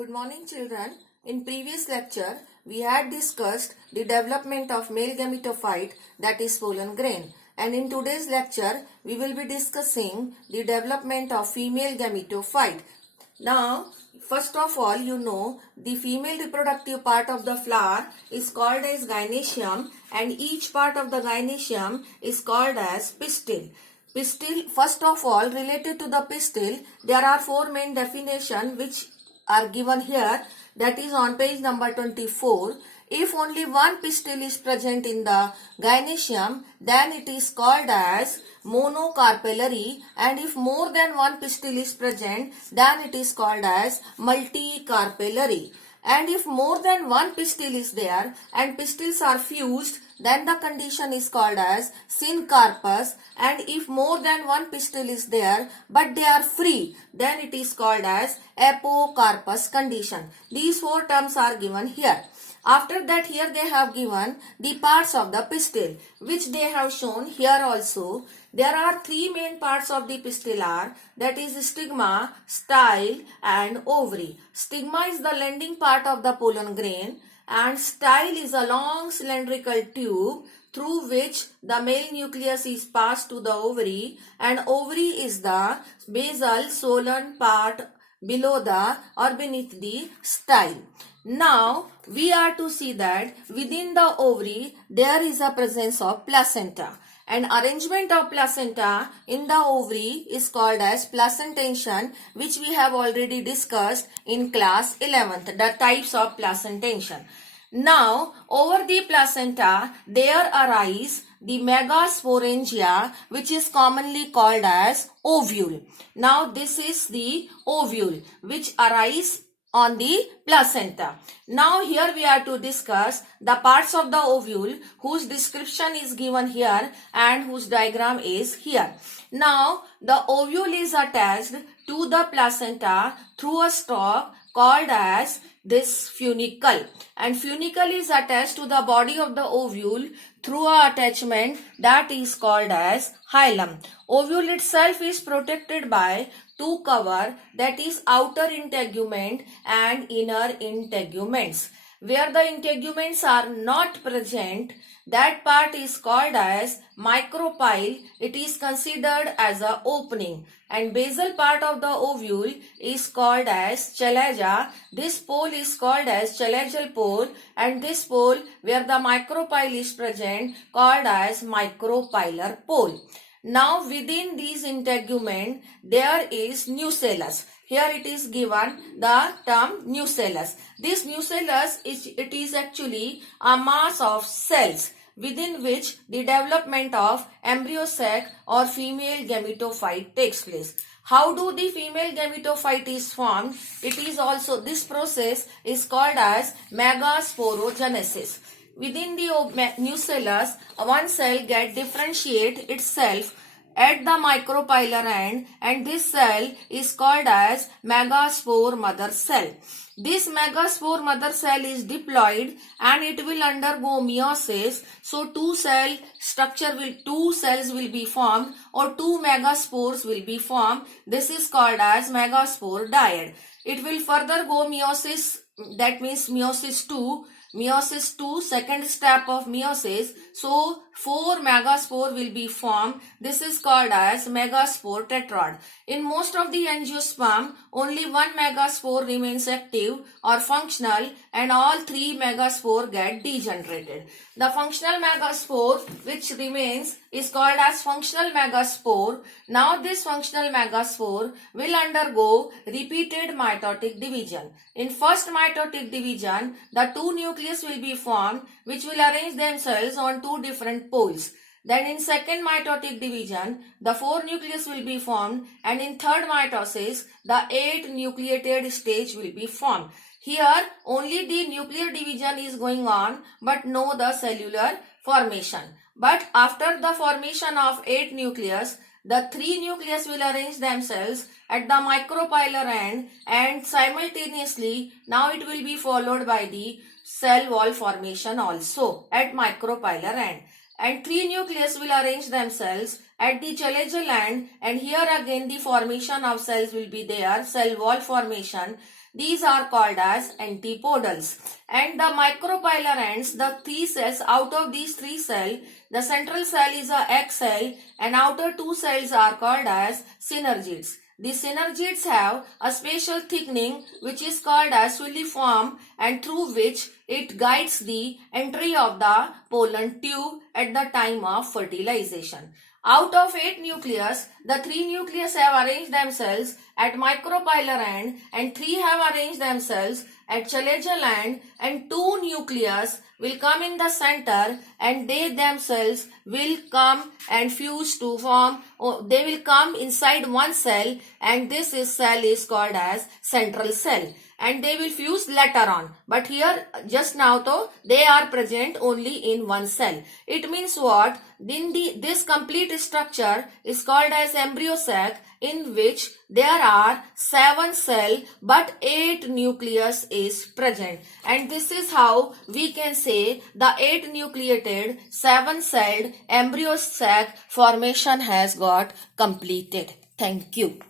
Good morning, children. In previous lecture, we had discussed the development of male gametophyte, that is pollen grain. And in today's lecture, we will be discussing the development of female gametophyte. Now, first of all, you know the female reproductive part of the flower is called as gynoecium, and each part of the gynoecium is called as pistil. Pistil, first of all, related to the pistil, there are four main definitions which are given here, that is on page number 24. If only one pistil is present in the gynoecium, then it is called as monocarpellary, and if more than one pistil is present, then it is called as multicarpellary. And if more than one pistil is there and pistils are fused, then the condition is called as syncarpous. And if more than one pistil is there but they are free, then it is called as apocarpous condition. These four terms are given here. After that, here they have given the parts of the pistil, which they have shown here also. There are three main parts of the pistil are, that is stigma, style and ovary. Stigma is the landing part of the pollen grain, and style is a long cylindrical tube through which the male nucleus is passed to the ovary, and ovary is the basal swollen part below the or beneath the style. Now we are to see that within the ovary there is a presence of placenta, and arrangement of placenta in the ovary is called as placentation, which we have already discussed in class 11th, the types of placentation. Now over the placenta there arise the megasporangia, which is commonly called as ovule. Now this is the ovule which arise on the placenta. Now here we are to discuss the parts of the ovule whose description is given here and whose diagram is here. Now the ovule is attached to the placenta through a stalk called as this funicle, and funicle is attached to the body of the ovule through a attachment that is called as hilum. Ovule itself is protected by two cover, that is outer integument and inner integuments. Where the integuments are not present, that part is called as micropyle. It is considered as an opening, and basal part of the ovule is called as chalaza. This pole is called as chalazial pole, and this pole where the micropyle is present called as micropylar pole. Now within these integument there is nucellus. Here it is given the term nucellus. This nucellus is actually a mass of cells within which the development of embryo sac or female gametophyte takes place. How do the female gametophyte is formed? It is also, this process is called as megasporogenesis. Within the nucellus, one cell get differentiate itself at the micropylar end, and this cell is called as megaspore mother cell. This megaspore mother cell is diploid and it will undergo meiosis. So two cells will be formed, or two megaspores will be formed. This is called as megaspore dyad. It will further go meiosis, that means meiosis 2, second step of meiosis. So 4 megaspore will be formed. This is called as megaspore tetrad. In most of the angiosperm, only one megaspore remains active or functional, and all 3 megaspore get degenerated. The functional megaspore which remains is called as functional megaspore. Now this functional megaspore will undergo repeated mitotic division. In first mitotic division, the two nucleus will be formed which will arrange themselves on two different poles. Then in second mitotic division, the 4 nucleus will be formed, and in third mitosis, the 8 nucleated stage will be formed. Here only the nuclear division is going on, but no the cellular formation. But after the formation of 8 nucleus, the 3 nucleus will arrange themselves at the micropylar end, and simultaneously now it will be followed by the cell wall formation also at micropylar end. And 3 nucleus will arrange themselves at the Challenger land, and here again the formation of cells will be there, cell wall formation. These are called as antipodals. And the micropylar ends, the three cells, out of these three cells, the central cell is a egg cell and outer two cells are called as synergids. The synergids have a special thickening which is called as filiform, and through which it guides the entry of the pollen tube at the time of fertilization. Out of 8 nucleus, the 3 nucleus have arranged themselves at micropylar end and 3 have arranged themselves at Challenger end, and 2 nucleus will come in the center and they themselves will come and fuse to form, they will come inside one cell, and this cell is called as central cell, and they will fuse later on. But here just now though they are present only in one cell. It means what? This complete structure is called as embryo sac, in which there are 7 cells but 8 nucleus is present, and this is how we can say the 8 nucleated 7 celled embryo sac formation has got completed. Thank you.